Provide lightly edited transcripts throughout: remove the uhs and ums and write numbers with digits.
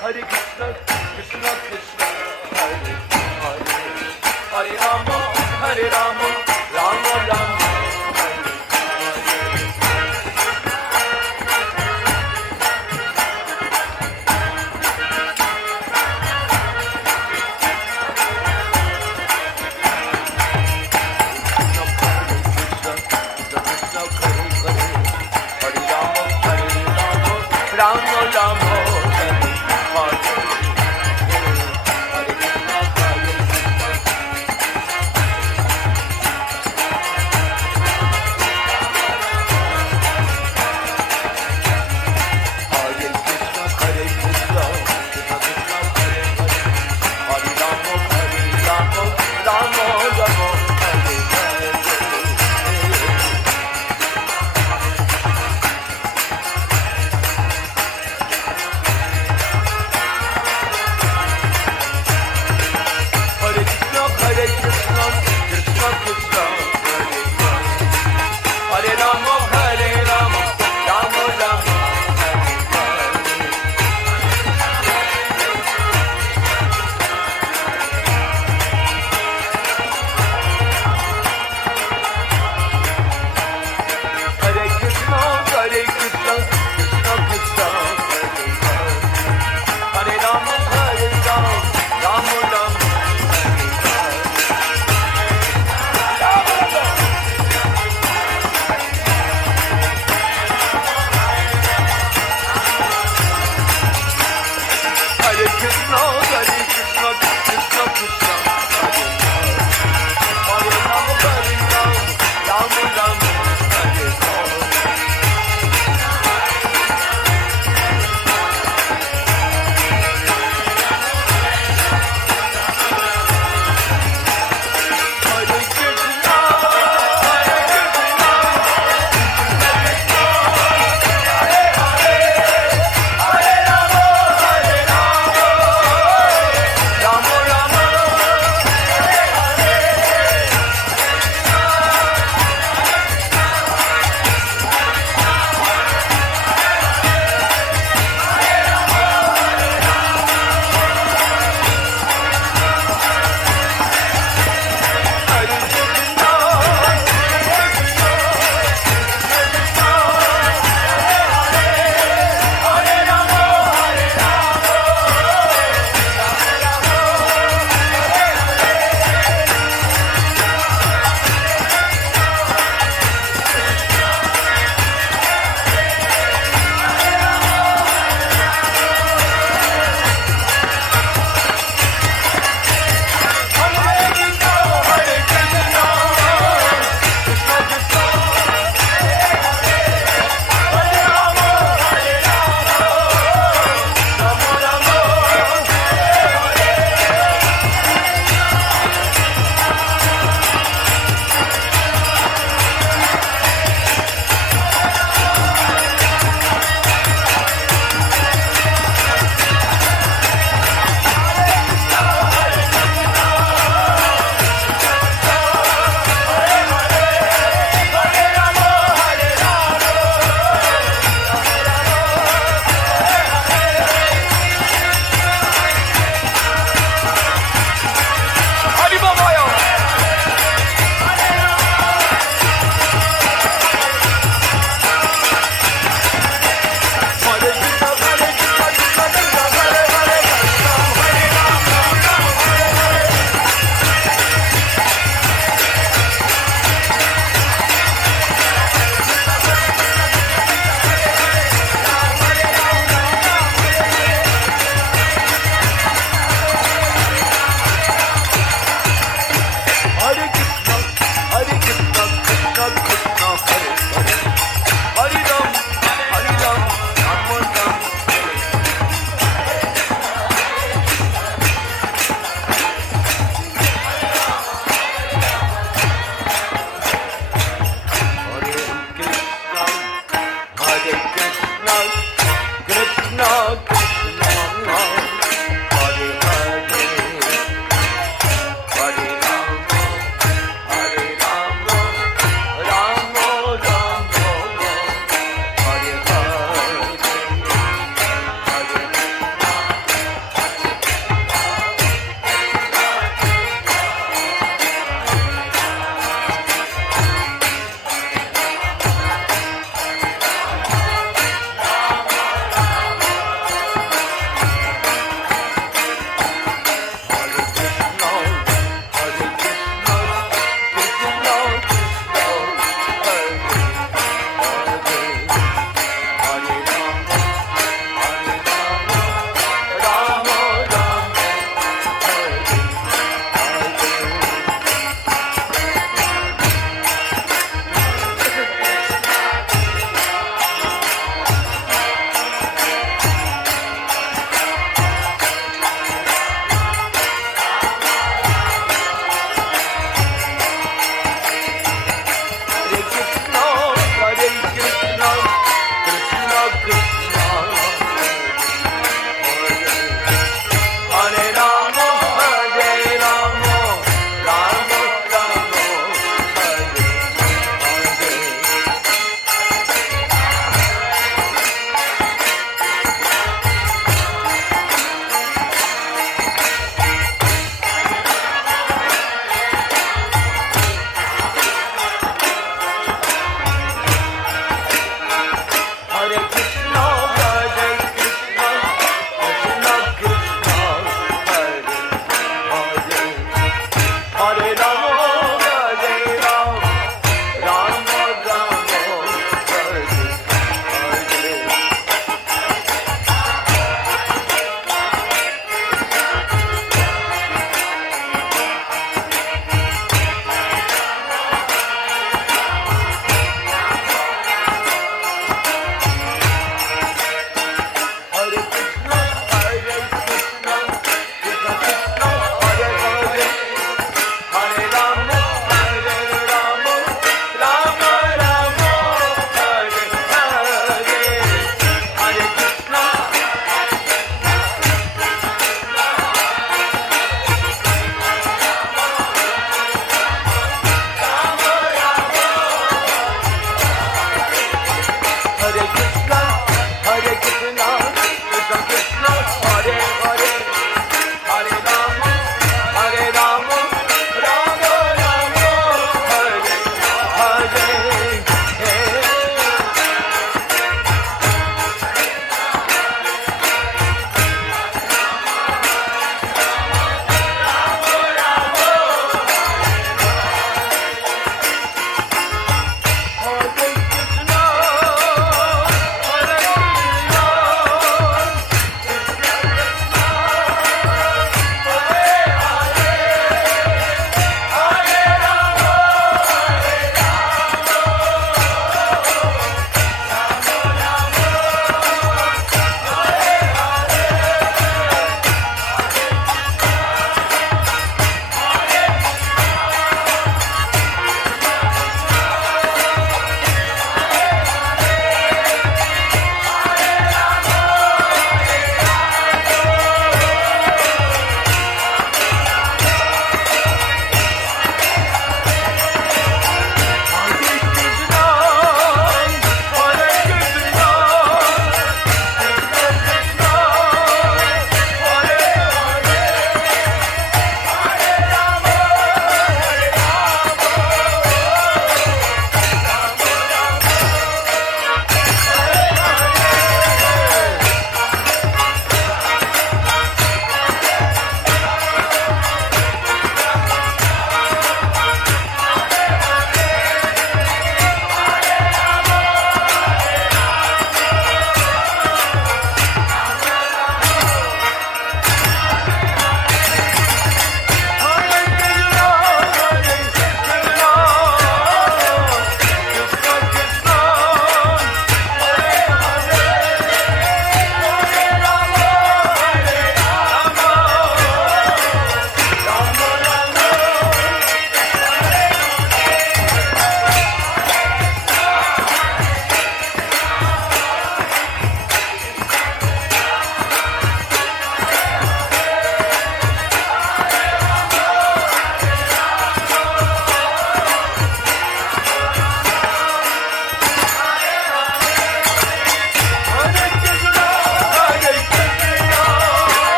Hare Krishna, Krishna Krishna, Hare Hare, Hare Rama, Rama Rama, Hare Hare. Rama Rama,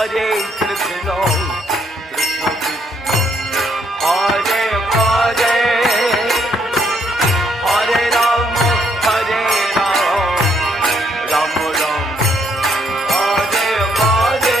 Hare Krishna, Krishna Krishna, Hare Hare, Hare Rama, Hare Rama, Rama Rama, Hare Hare.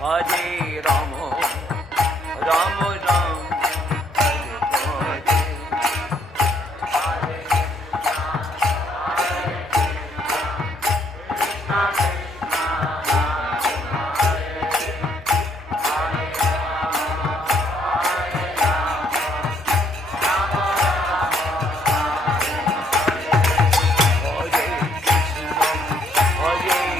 Hare Rama, Rama Rama, Hare Hare. Hare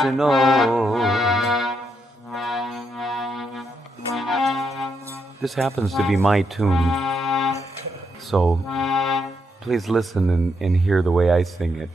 Krishna. This happens to be my tune, so please listen and hear the way I sing it.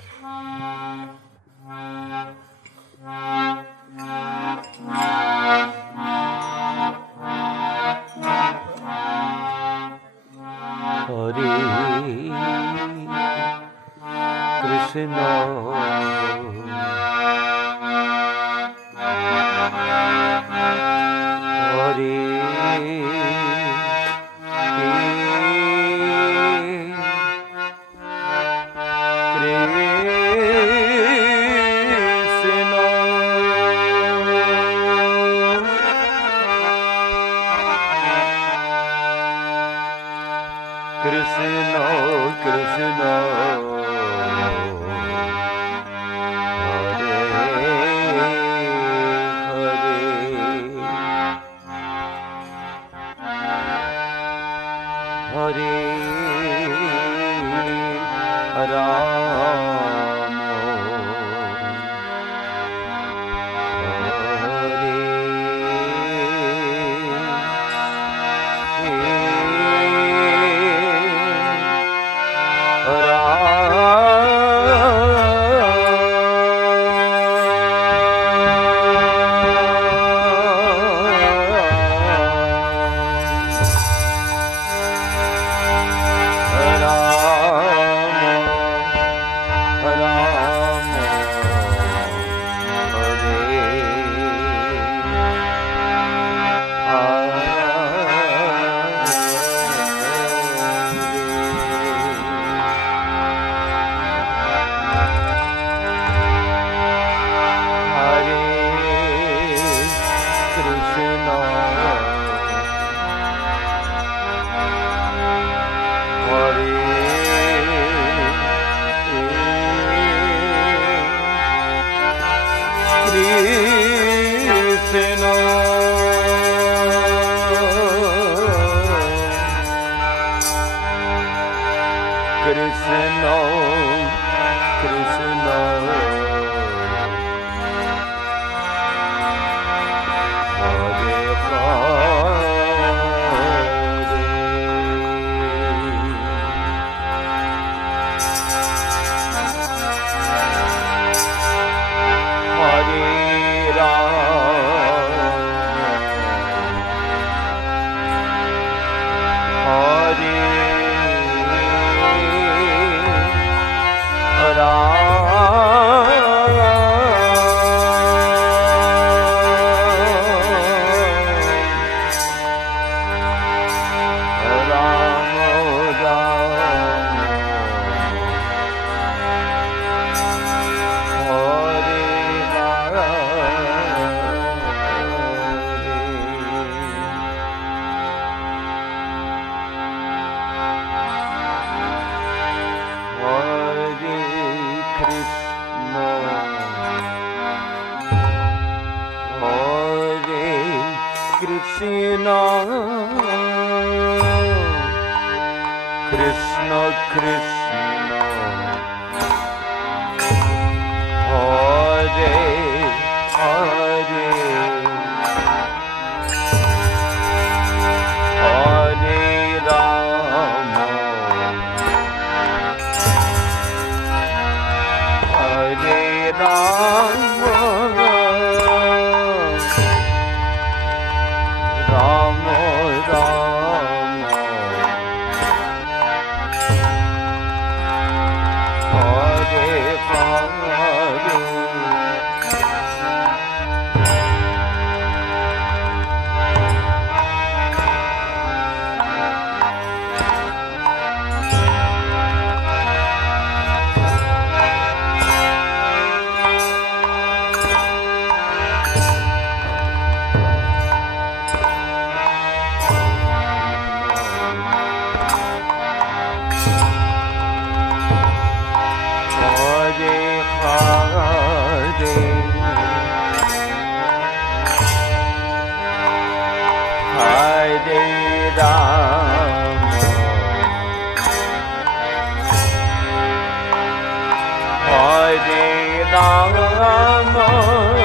Hare Rama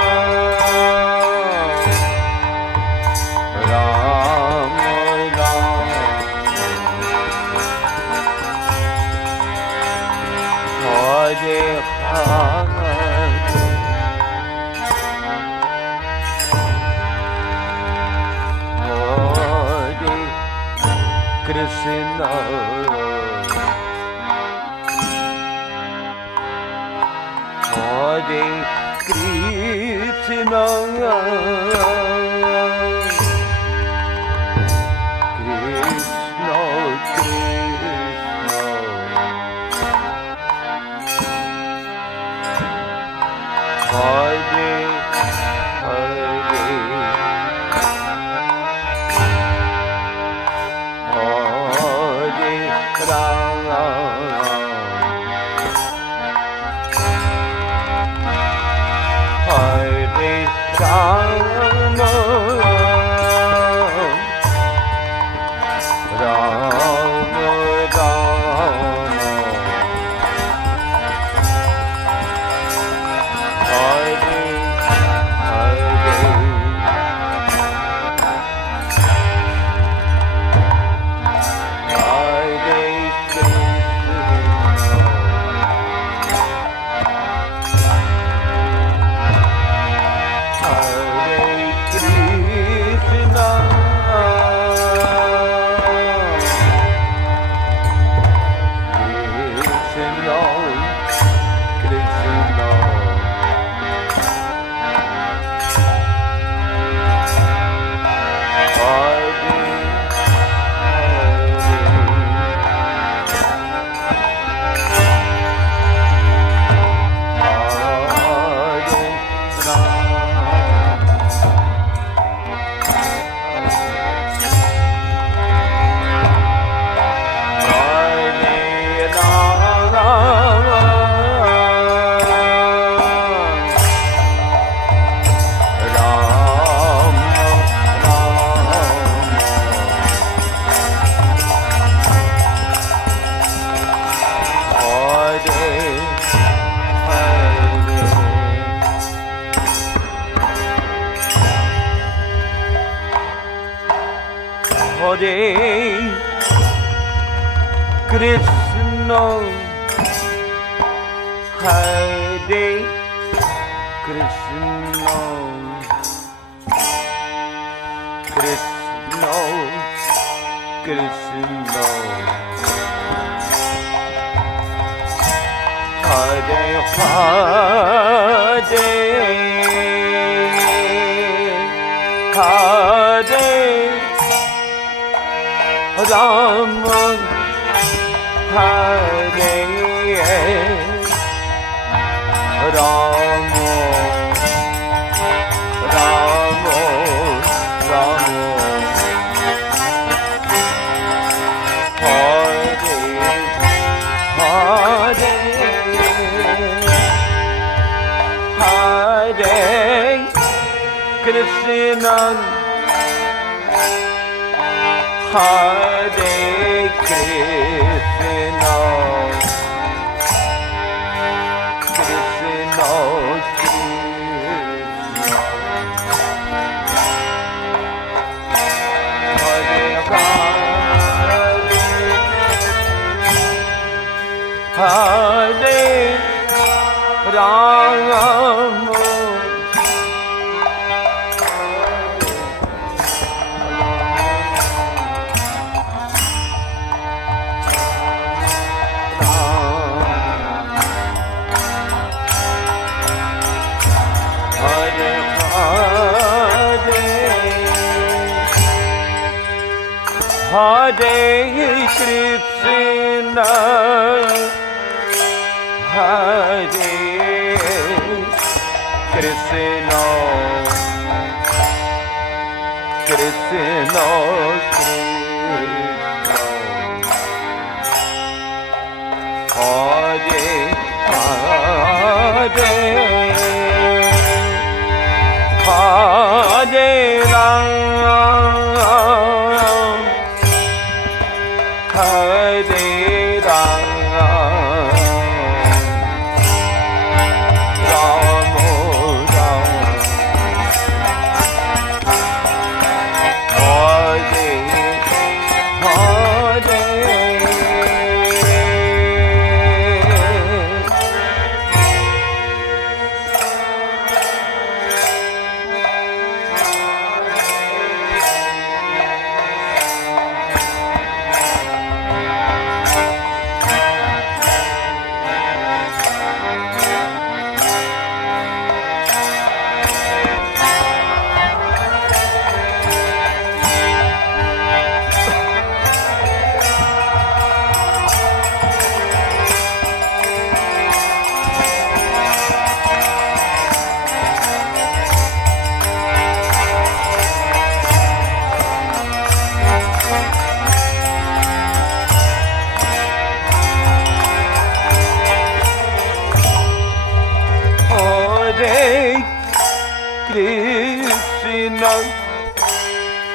Hare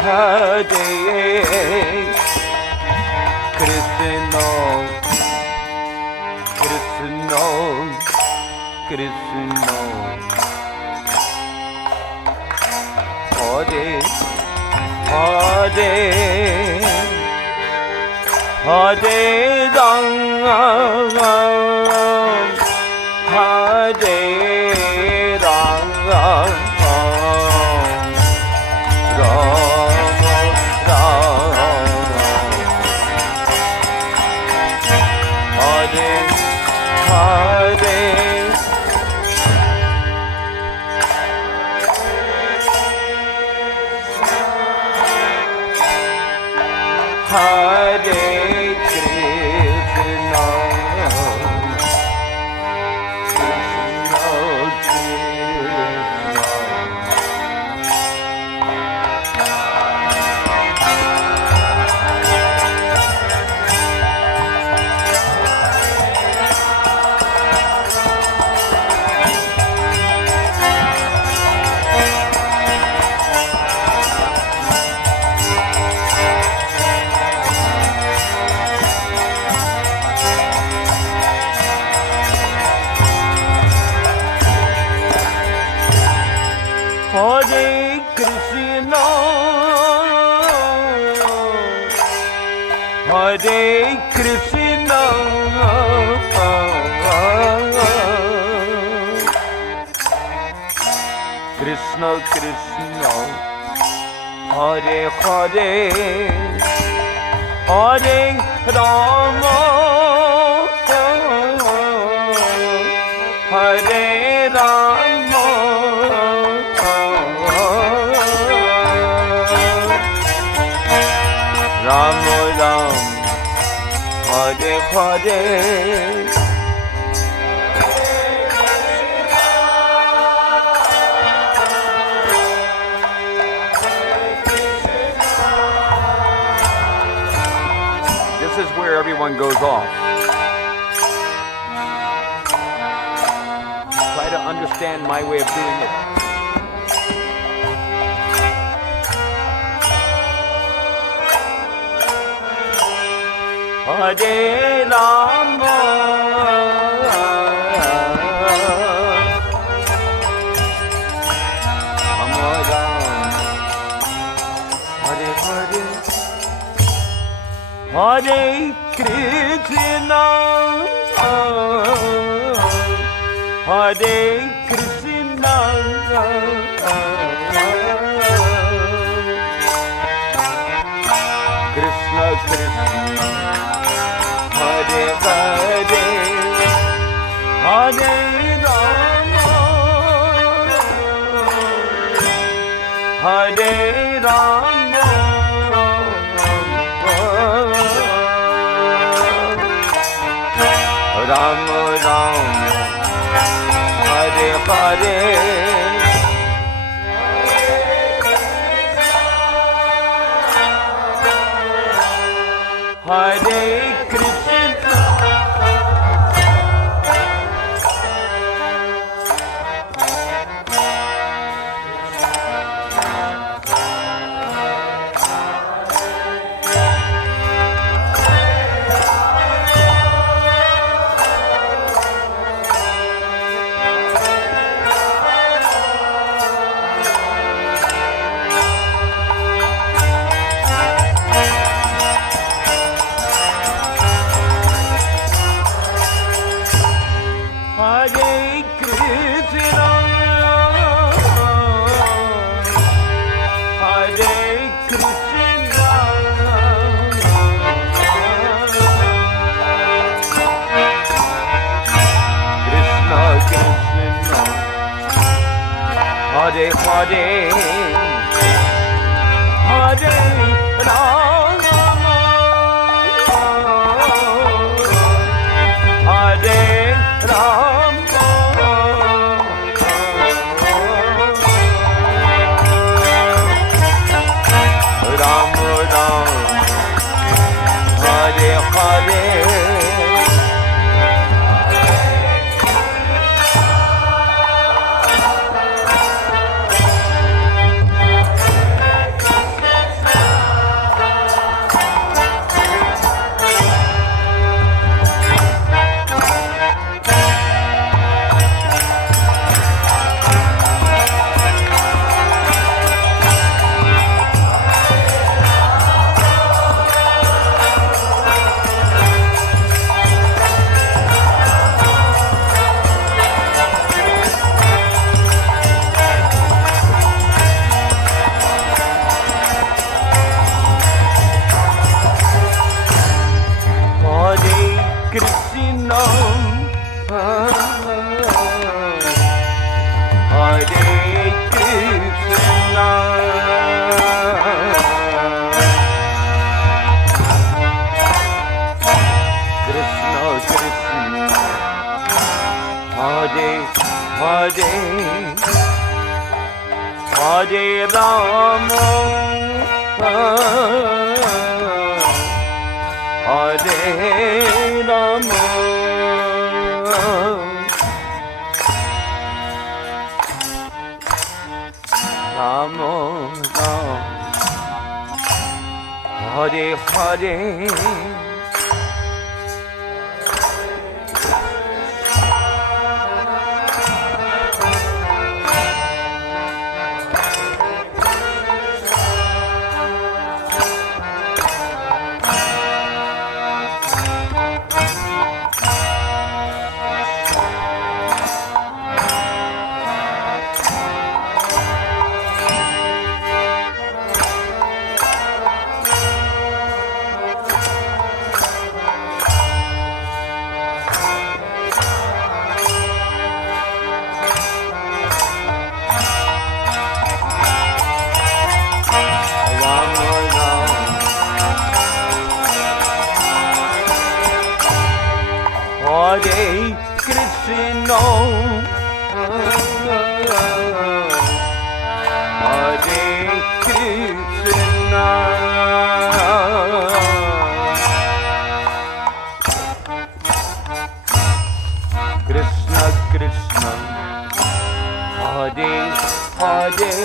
Hare Krishna, Krishna, Krishna, Hare Hare, Hare Rama, Hare Rama, Rama Rama, Hare Hare. Hare Krishna, Krishna Krishna, Hare Krishna, Hare Krishna, Krishna Krishna, Hare Hare, Hare Rama, Hare Rama, Rama Ram, Hare Hare. This is where everyone goes off. Try to understand my way of doing it. Hare Rama, Rama Ram, Hare Hare, Hare Krishna, Hare Krishna, Krishna Krishna, Hare Hare, Hare Rama, Hare Rama, Rama Rama, Hare Hare. Hare Krishna, Hare Hare, Hare Rama, Hare Rama, Rama Rama, Hare Hare. Hare Hare Hare Rama Hare Rama Rama Rama Hare Hare Hare Krishna Hare Krishna Krishna Krishna Hare Hare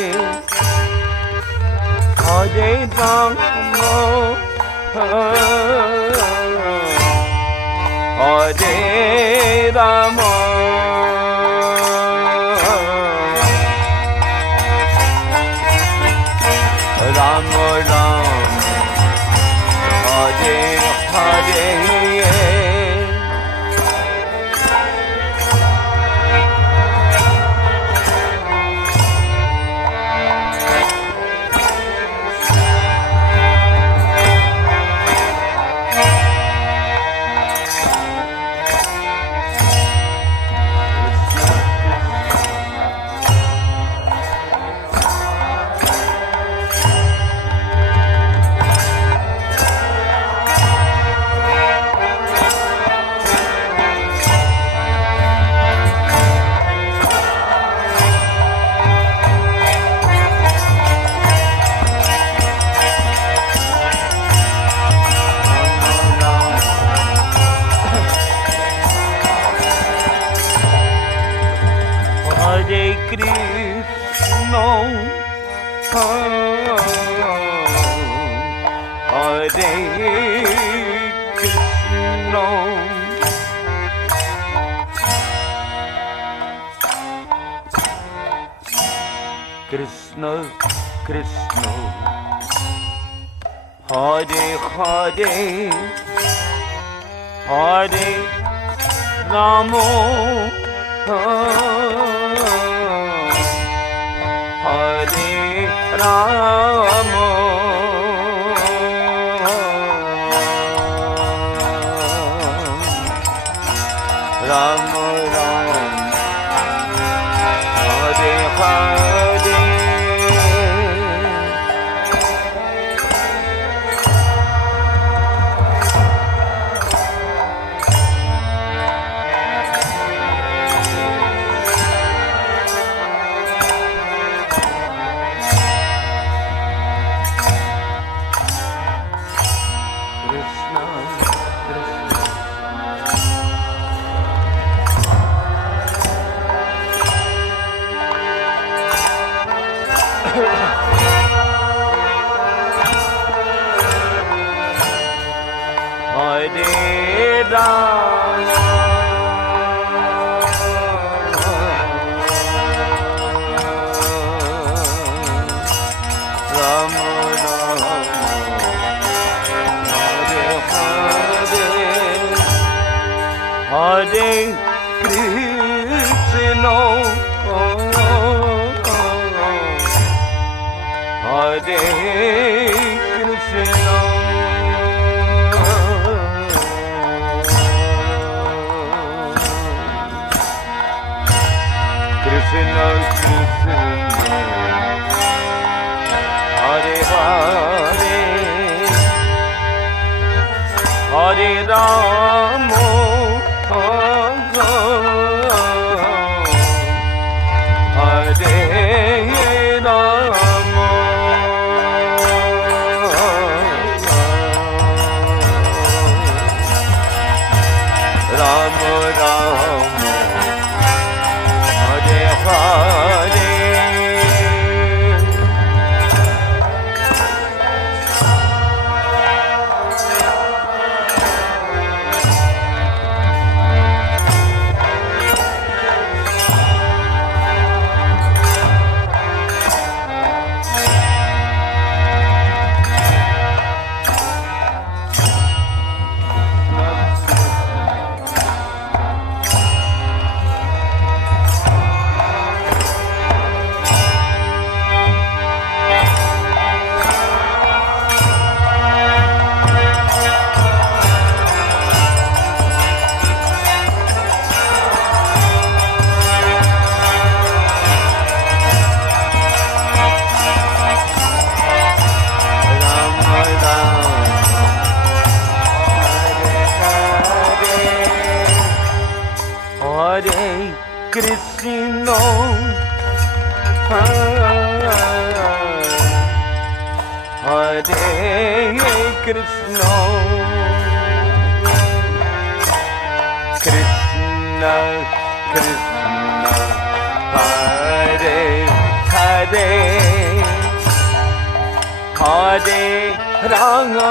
Hare Rama Hare Rama Rama Rama Hare Hare Hare Krishna Hare Krishna Krishna Krishna Hare Hare Hare Rama Hare Rama Rama Rama Hare Hare Hare Rama Rama Rama Hare Hare Hare Krishna Hare Krishna Krishna Krishna Hare Hare Hare Rama Hare Krishna, Hare Krishna, Krishna Krishna, Hare Hare, Hare Rama,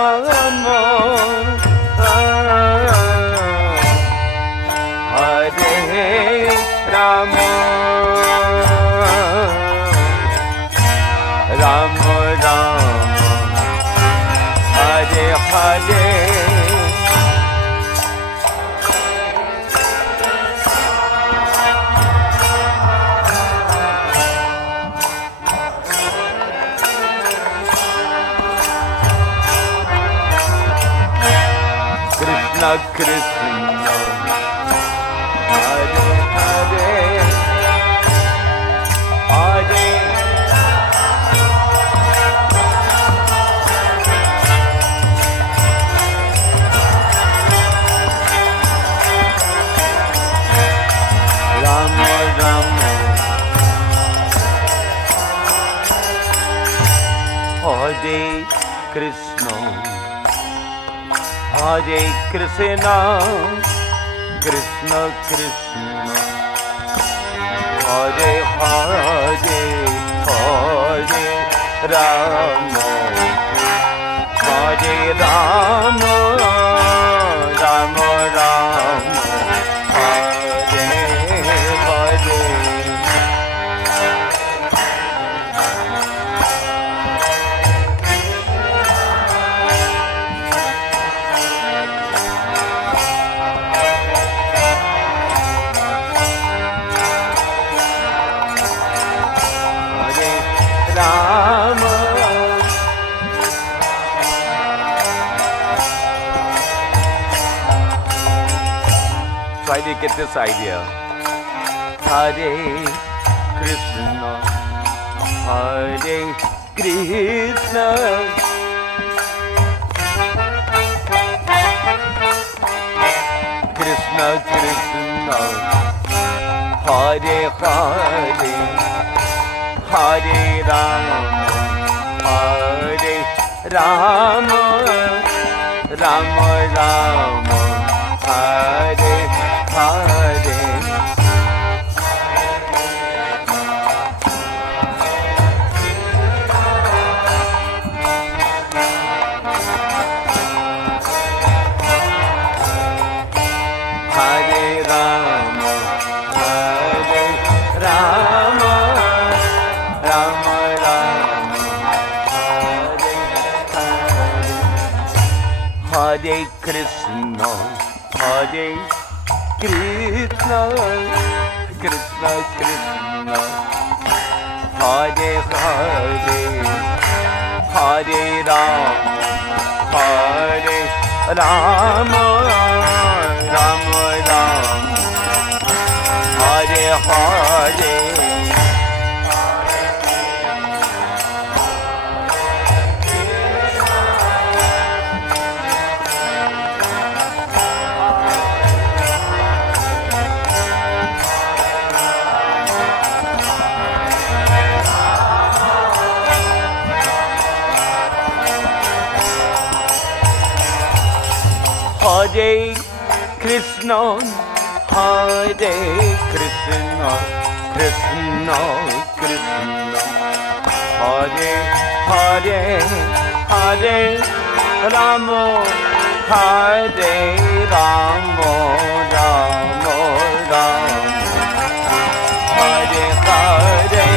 Hare Rama, Rama Rama, Hare Hare. Krishna Krishna, Hare Hare, Hare Rama Rama, Hare Krishna, Hare Krishna, Krishna Krishna, Hare Hare, Hare Rama, Hare Rama, Rama Rama, Hare Hare. Try to get this idea. Hare Krishna, Hare Krishna, Krishna Krishna, Hare Hare, Hare Rama, Hare Rama, Rama Rama, Hare Hare. Hare Rama, Hare Rama, Rama Rama, Hare Hare. Hare Krishna, Hare Krishna, Krishna Krishna, Hare Hare, Hare Rama, Hare Rama, Rama Rama, Hare Hare. Hare Krishna, Hare Krishna, Krishna Krishna, Hare Hare, Hare Rama, Hare Rama, Rama Rama, Hare Hare.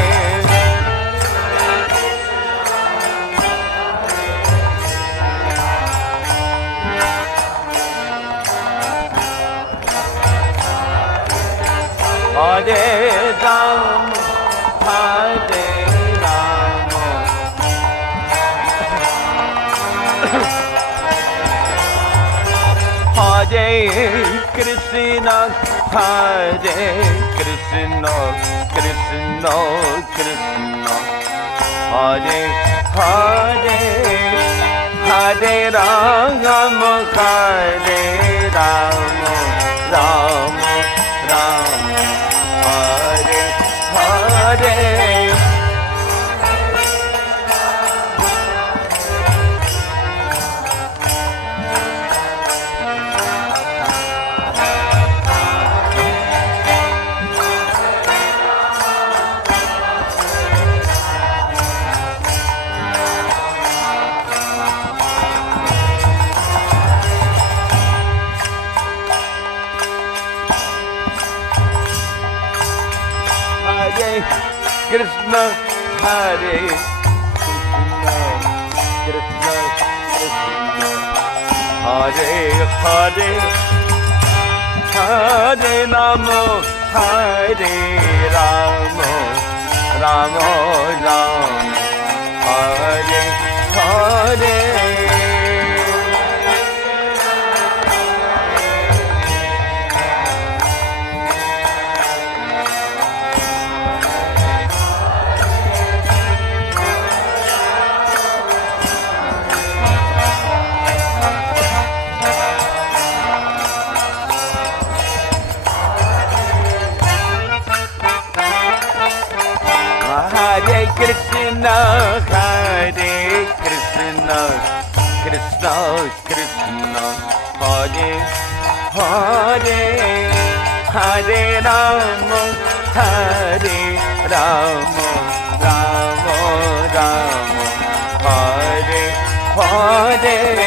Hare Rama, Hare Rama, Hare Krishna, Hare Krishna, Krishna Krishna, Hare Hare, Hare Rama, Hare Rama, Rama Rama, Krishna, Hare Krishna, Krishna Krishna, Hare Hare, Hare Rama, Hare Rama, Rama Rama, Hare Hare. Hare Krishna, Hare Krishna, Krishna Krishna, Hare Hare, Hare Rama, Hare Rama, Rama Rama, Hare Hare.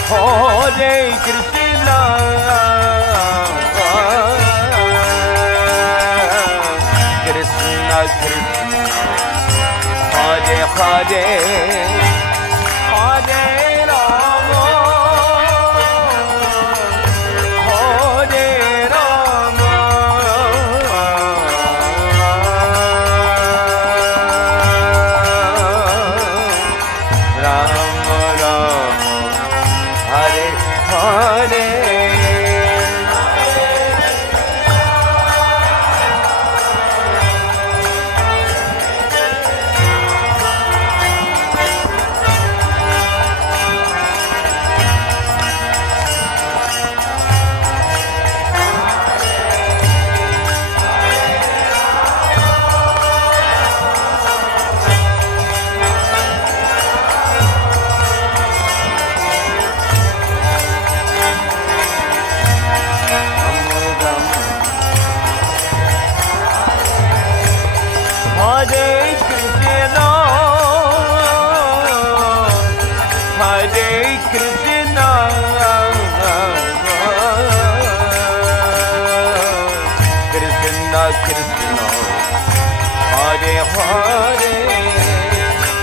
Hare Krishna, Krishna Krishna, Hare Hare, Hare Rama, Hare Rama, Rama Rama, Hare Hare.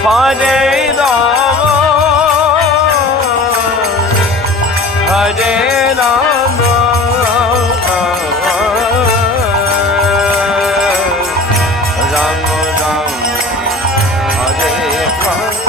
Hare Rama, Hare Rama, Rama Rama, Hare Hare.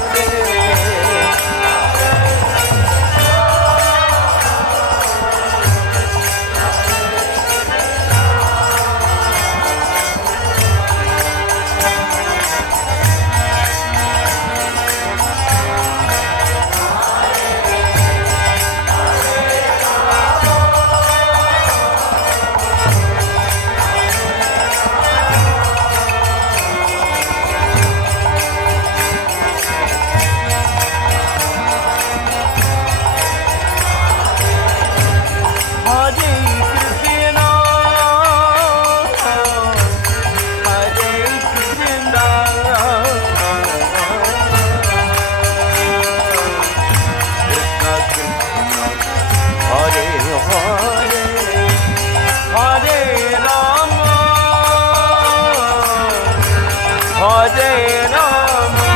Hare Rama,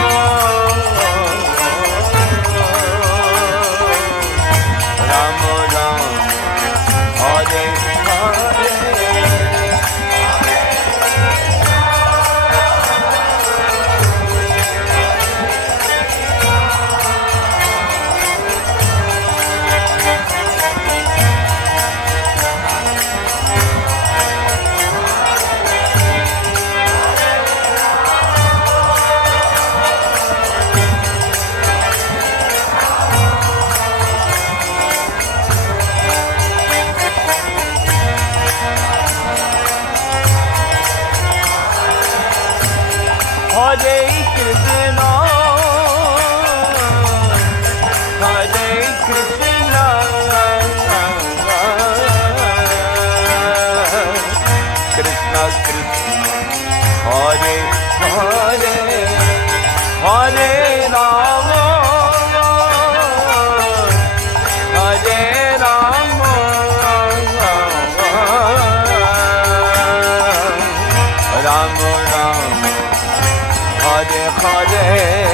Rama Rama, Hare Hare. Hare Krishna, Hare Krishna, Krishna Krishna, Hare Hare, Hare Rama, Hare Rama, Rama Rama, Hare Hare.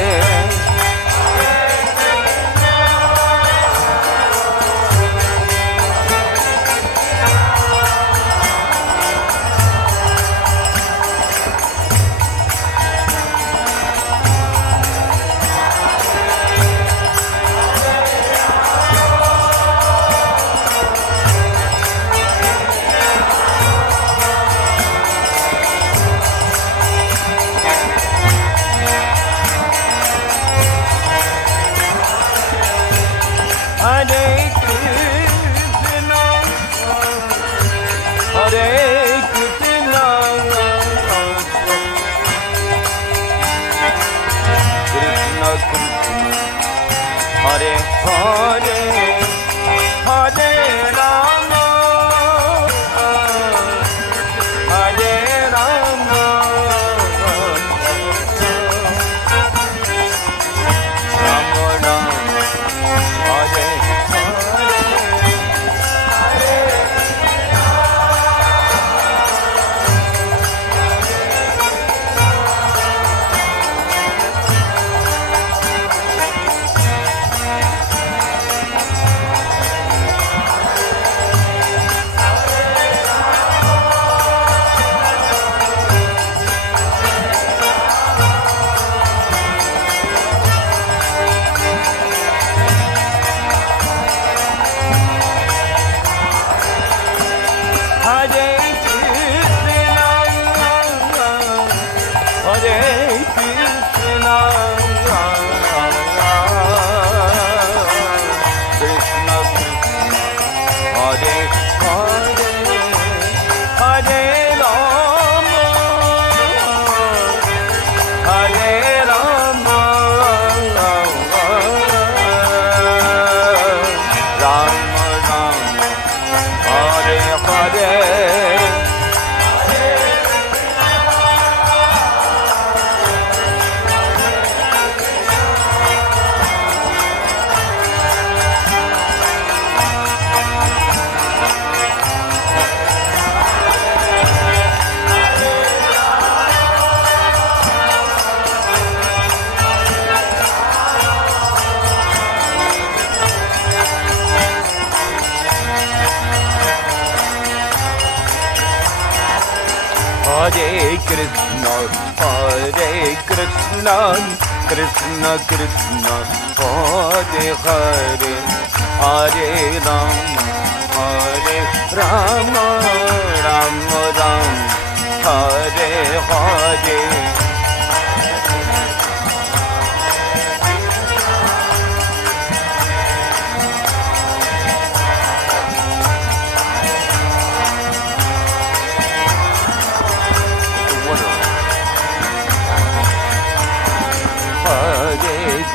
Hare Krishna, Hare Krishna, Krishna Krishna, Hare Hare, Hare Rama, Hare Rama, Rama Rama, Hare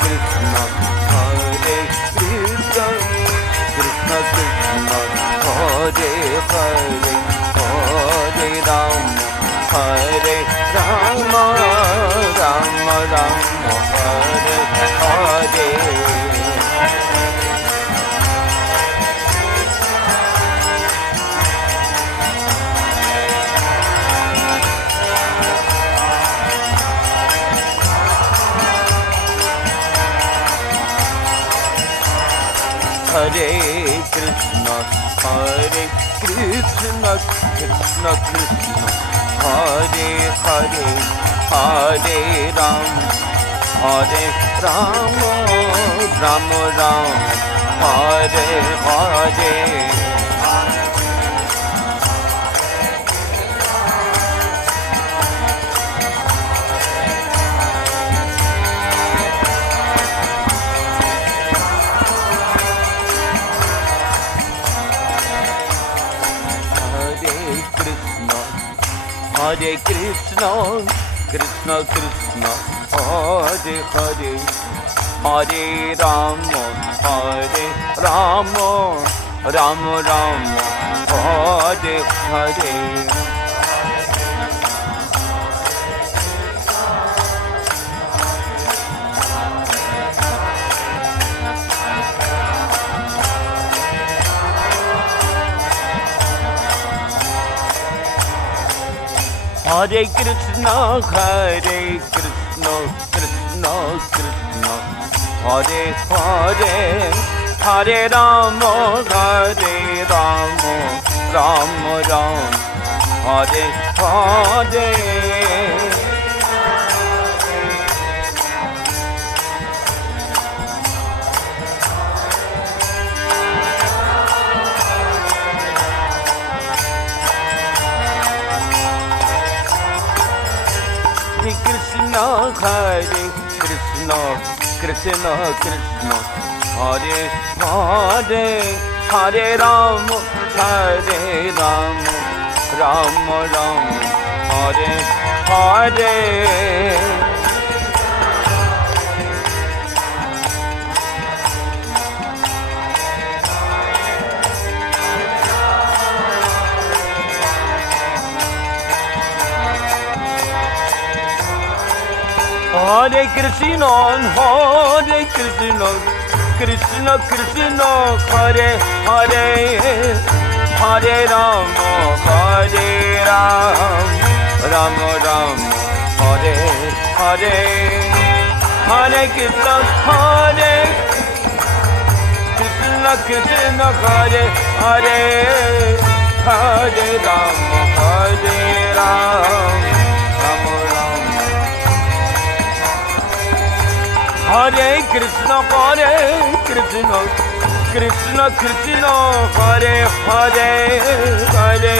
Krishna, Hare Krishna, Krishna Krishna, Hare Hare, Hare Rama, Hare Rama, Rama Rama, Hare Hare. Hare Krishna, Hare Krishna, Krishna Krishna, Hare Hare, Hare Rama, Hare Rama, Rama Rama, Hare Hare. Hare Krishna, Hare Krishna, Krishna Krishna, Hare Hare, Hare Rama, Hare Rama, Rama Rama, Hare Hare. Hare Krishna, Krishna Krishna Hare Hare Hare Rama Hare Rama Rama Rama Hare Hare Hare Krishna, Krishna Krishna, Hare Hare, Hare Rama, Rama Rama, Hare Hare. Krishna, Hare Krishna, Krishna Krishna, Hare Hare, Hare Rama, Rama Rama, Hare Hare. Hare Krishna, Krishna Krishna, Hare Hare, Hare Rama, Rama Rama, Hare Hare, Hare Krishna, Krishna Hare Hare, Hare Rama, Rama Rama. Hare Krishna, Krishna Krishna, Hare Hare, Hare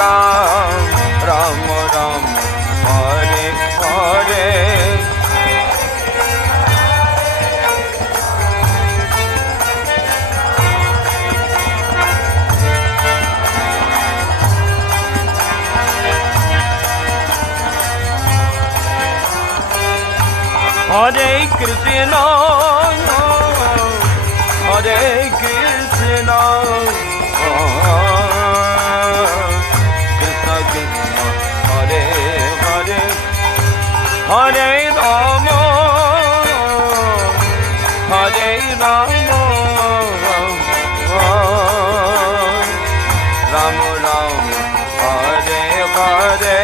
Rama, Rama Rama, Hare Hare. Hare Krishna, Hare Krishna, Krishna Krishna, Hare Hare, Hare Rama, Rama Rama, Hare Hare.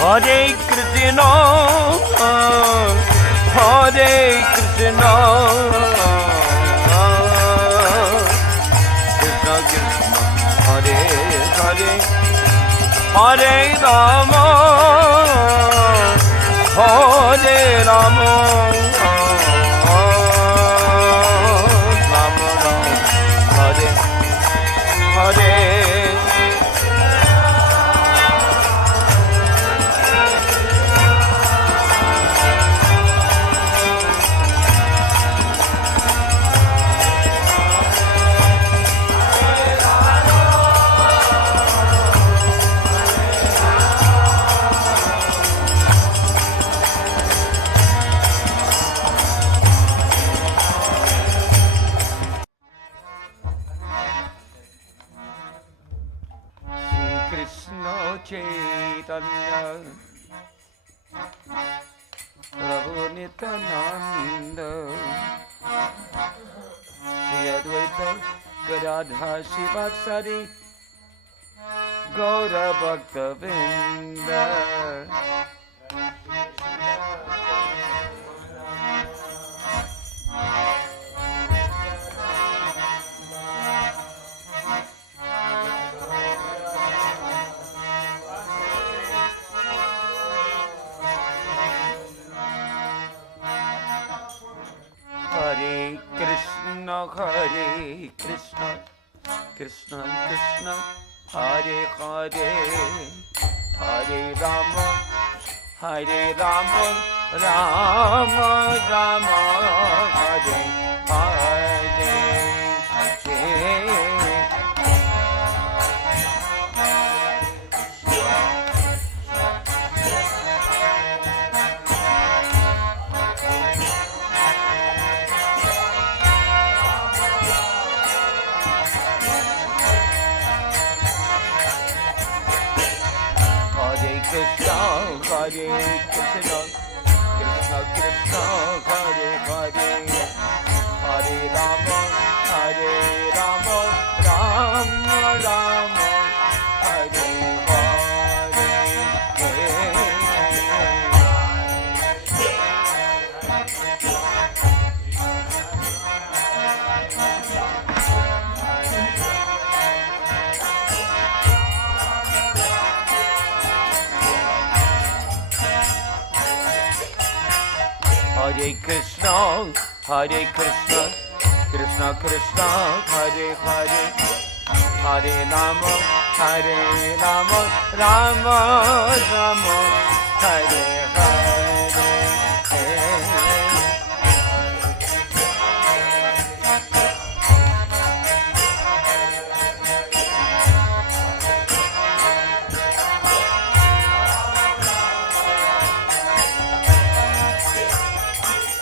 Hare Krishna, Hare Krishna, Krishna Krishna, Hare Hare, Hare Rama, Rama Rama, Hare Hare. Krishna Chaitanya Prabhu Nityananda Shri Advaita Gadadhar Shivatsari Gaura Bhakta Vrinda. Hare Krishna, Krishna Krishna, Hare Hare, Hare Rama, Hare Rama, Rama Rama, Hare Hare. Krishna, Hare Krishna, Krishna Krishna, Hare Hare, Hare Rama, Hare Rama, Rama Rama, Hare Hare Krishna, Hare Krishna, Krishna Krishna, Hare Hare, Hare Rama, Hare Rama, Rama Rama, Hare Hare.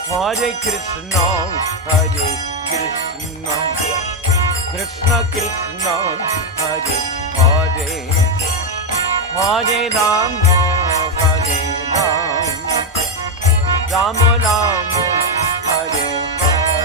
Hare Krishna, Hare Krishna, Krishna Krishna, Hare Hare, Hare Rama, Hare Rama, Rama Rama, Hare Hare.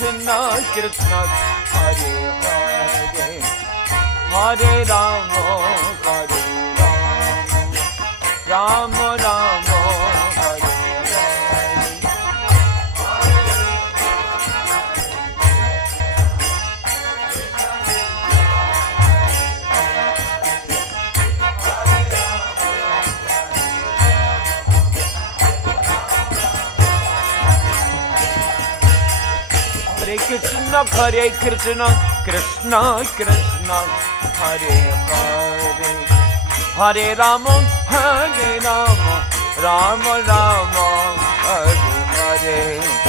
Krishna Krishna, Hare Hare, Hare Rama, Hare Rama, Rama Rama, Hare Krishna, Hare Krishna, Krishna Krishna, Hare Hare, Hare Rama, Hare Rama, Rama Rama, Hare Hare.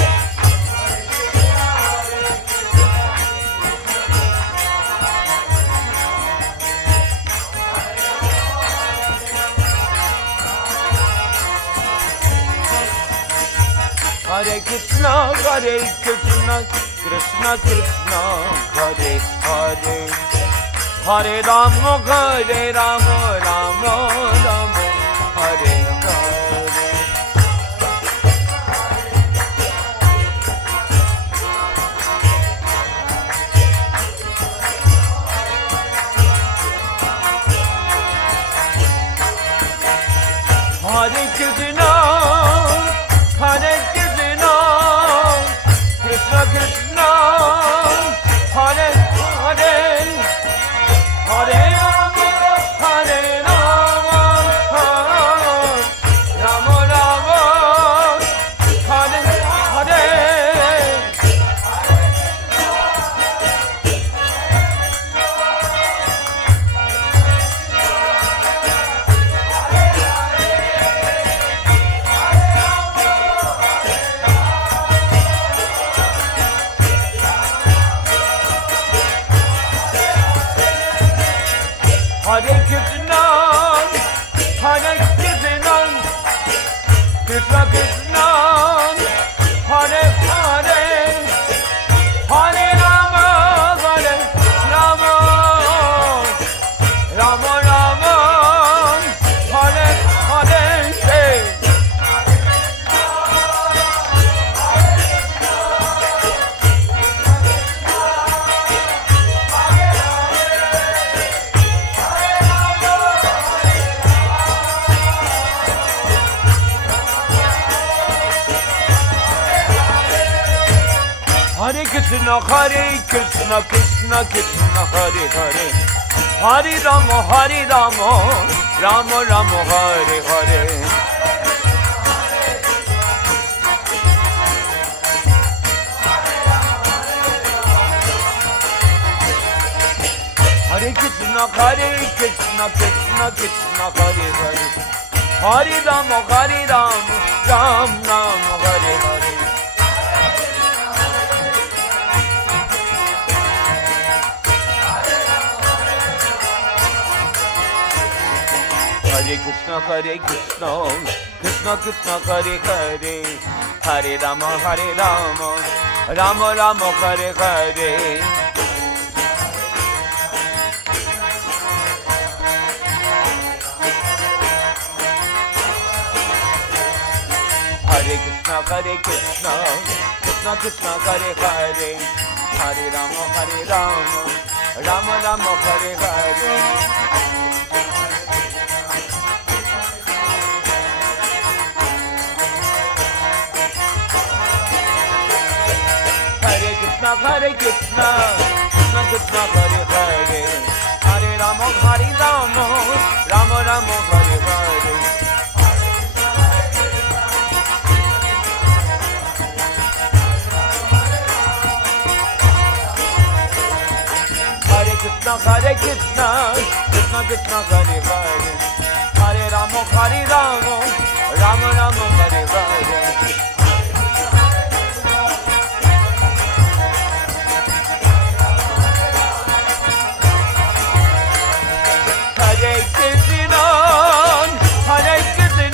Hare Krishna, Hare Krishna, Krishna Krishna, Hare Hare, Hare Rama, Hare Rama, Rama Rama, Hare Hare. Hare Krishna, Hare Krishna, Krishna Krishna, Hare Hare, Hare Rama, Hare Rama, Rama Rama, Hare Hare. Hare Krishna, Hare Krishna, Krishna Krishna, Hare Hare, Hare Rama, Hare Rama, Rama Rama, Hare Hare. Hare Krishna, Krishna Krishna, Hare Hare, Hare Rama, Rama Rama, Hare Hare. Hare Krishna, Krishna Krishna, Hare Hare, Hare Rama, Ram Ram, Hare Hare. Hare Krishna, Krishna Krishna, Hare Hare, Hare Rama, Rama Rama, Hare Hare. Hare Krishna, Krishna Krishna, Hare Hare, Hare Rama, Rama Rama, Hare Hare. Hare Krishna, Krishna Krishna, Hare Hare, Hare Rama, Rama Rama, Hare Hare. Hare Krishna, Krishna Krishna, Hare Hare, Hare Rama, Rama Rama, Hare Hare. Hare Krishna, Krishna Krishna, Hare Hare, Hare Rama, Rama Rama, Hare Hare. Hare Krishna, Krishna Krishna, Hare Hare, Hare Rama, Rama Rama, Hare Hare. Hare Krishna,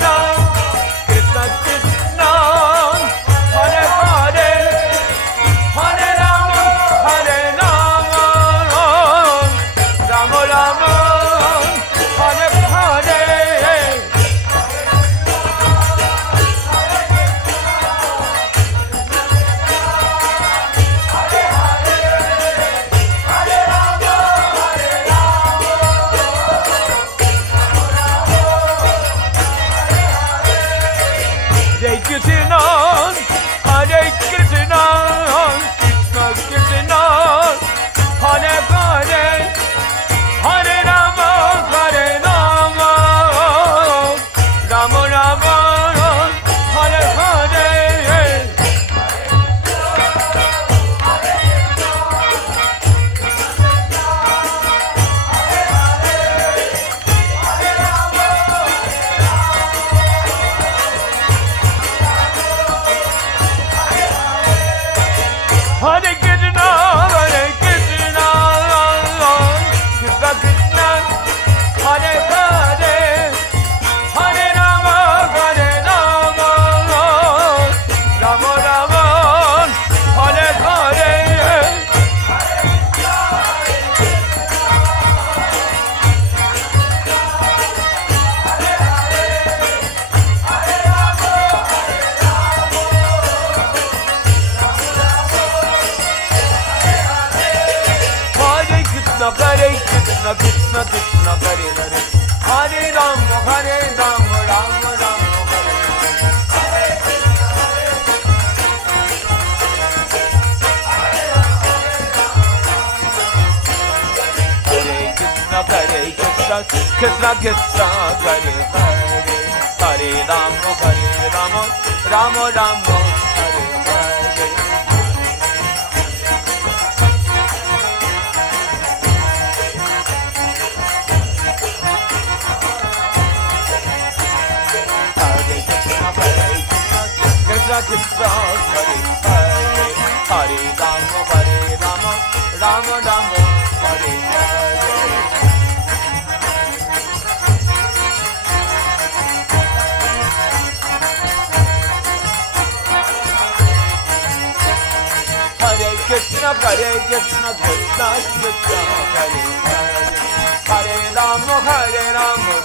Krishna Krishna, Hare Hare, Hare Rama, Rama Rama, Hare Hare. Krishna Krishna Krishna, Hare Hare, Hare Rama, Rama Rama, Hare Hare. Hare Krishna, Krishna Krishna, Hare Hare, Hare Rama, Rama Rama, Hare Hare. Krishna Krishna, Hare Hare, Hare Rama, Rama Rama, Hare Hare. Hare Krishna, Krishna Krishna, Hare Hare, Hare Rama,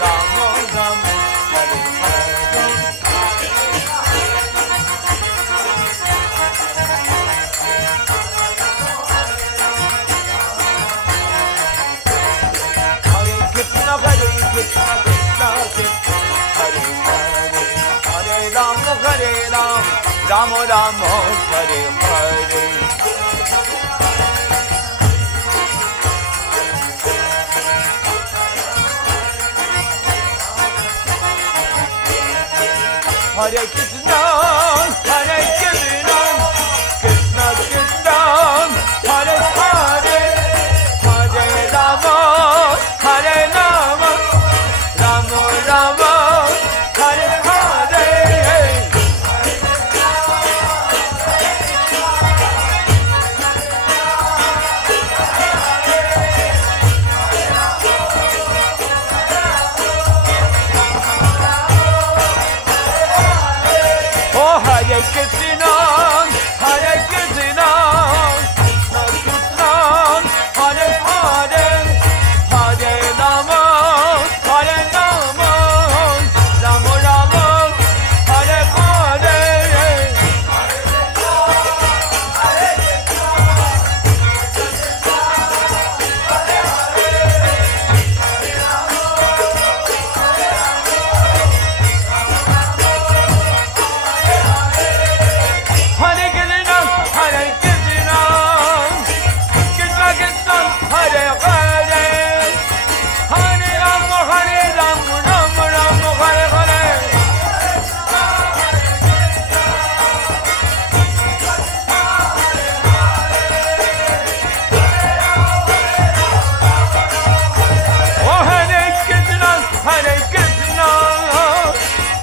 Rama Rama, Hare Hare. Krishna Krishna, Hare Hare, Hare Rama, Rama Rama, Hare Hare. Hare Krishna, Hare Krishna, Krishna Krishna, Hare Hare, Hare Rama, Hare Rama, Rama Rama, Hare Hare. Oh, Hare Krishna, Hare Krishna, Krishna Krishna, Hare Hare, Hare Rama, Hare Rama, Rama Rama, Hare Hare. Hare Krishna, Hare Krishna, Krishna Krishna, Hare Hare, Hare Rama, Hare Rama, Rama Rama, Hare Hare. Oh, Hare Krishna, Hare Krishna,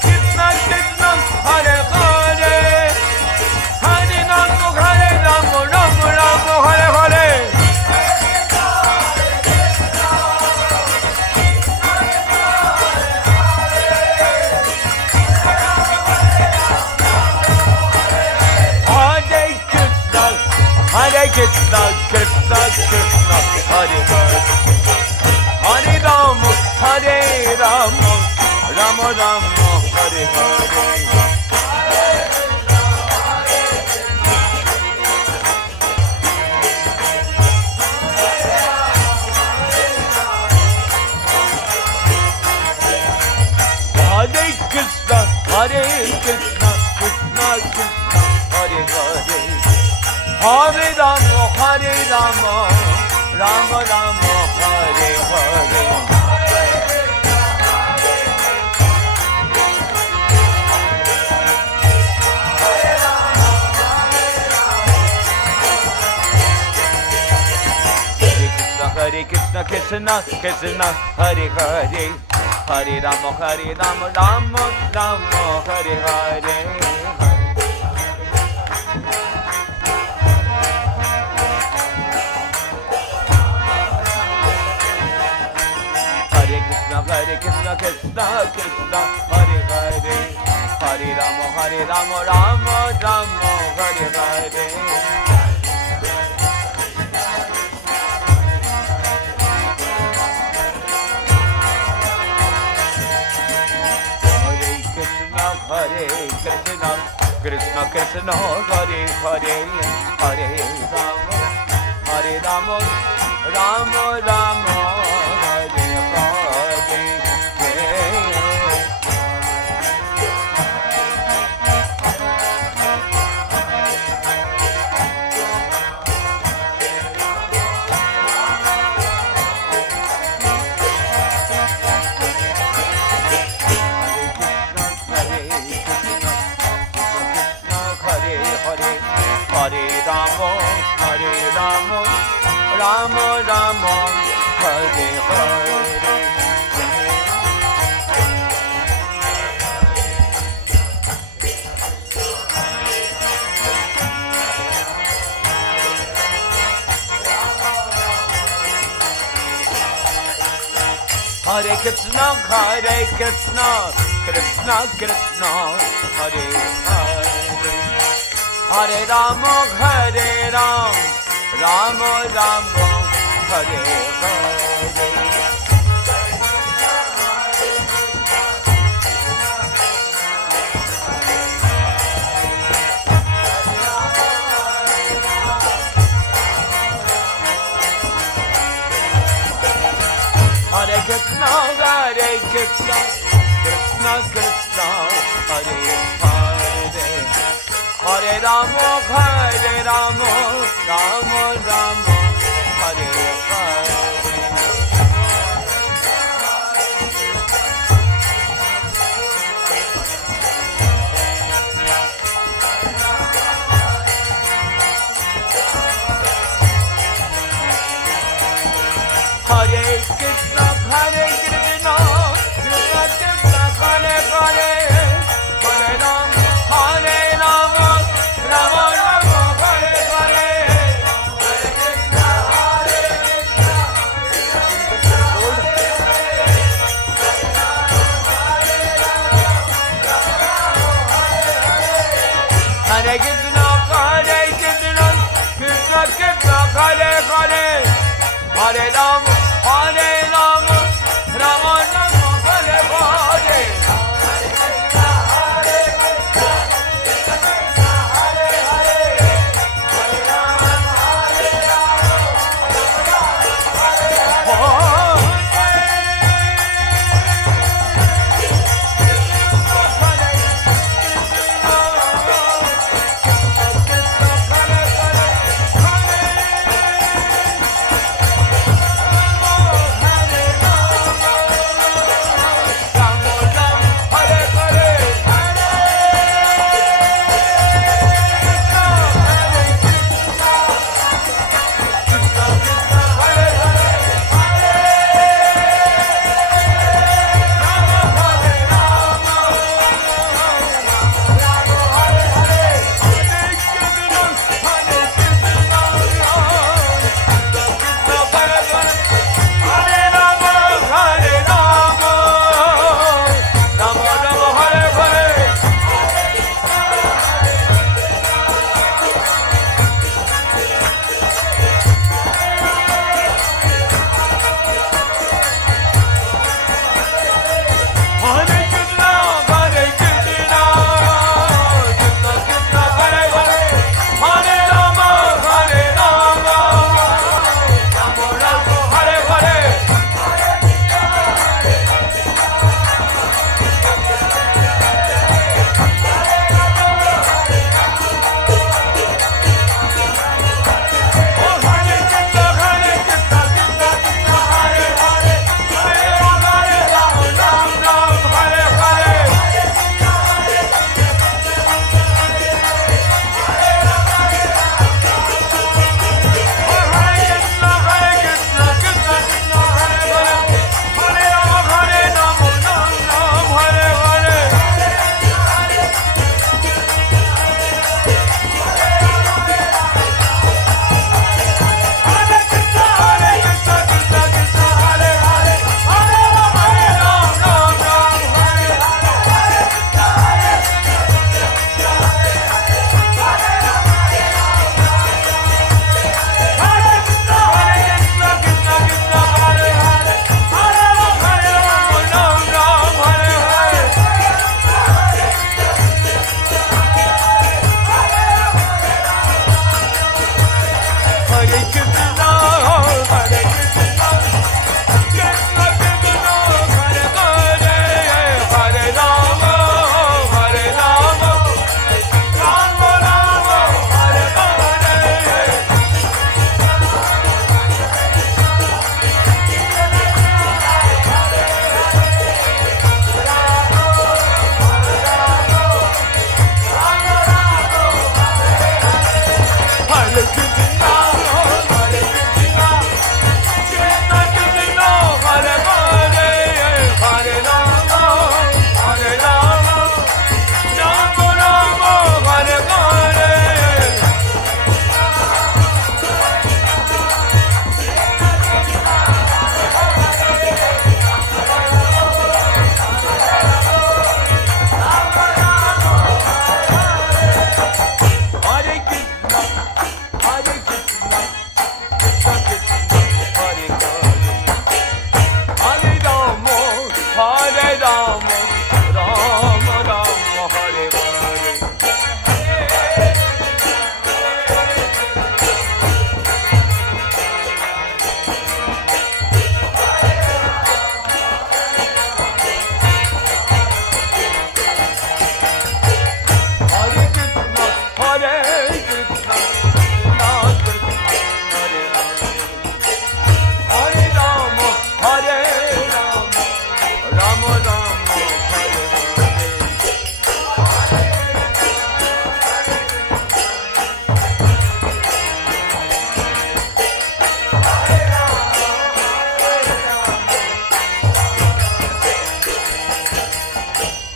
Krishna Krishna, Hare Hare, Hare Rama, Hare Rama, Rama Rama, Hare Hare. Hare Krishna, Hare Krishna, Krishna Krishna, Hare Hare, Hare Rama, Hare Rama, Rama Rama, Hare Hare. Hare Krishna, Hare Krishna, Krishna Krishna, Hare Hare, Hare Rama, Hare Rama, Rama Rama, Hare Hare. Hare Krishna, Krishna Krishna, Hare Hare, Hare Rama, Hare Rama, Rama Rama, Hare Hare. Hare Krishna, Krishna Krishna, Hare Hare, Hare Rama, Hare Rama, Rama Rama, Hare Hare. Hare Krishna, Krishna Krishna, Hare Hare, Hare Rama, Hare Rama, Rama Rama, Hare Hare. Hare Rama, Hare Rama, Rama Rama, Hare Hare. Hare Krishna, Krishna Krishna, Hare Hare, Hare Rama, Rama Rama, Hare Hare. Hare Krishna, Krishna Krishna, Hare Hare, Hare Rama, Rama Rama, Hare Hare. Krishna Hare Krishna Krishna Krishna Hare Hare Hare Ram Rama Rama Hare Hare Hare Krishna Hare Hare Krishna Krishna Krishna Hare Hare Hare Ram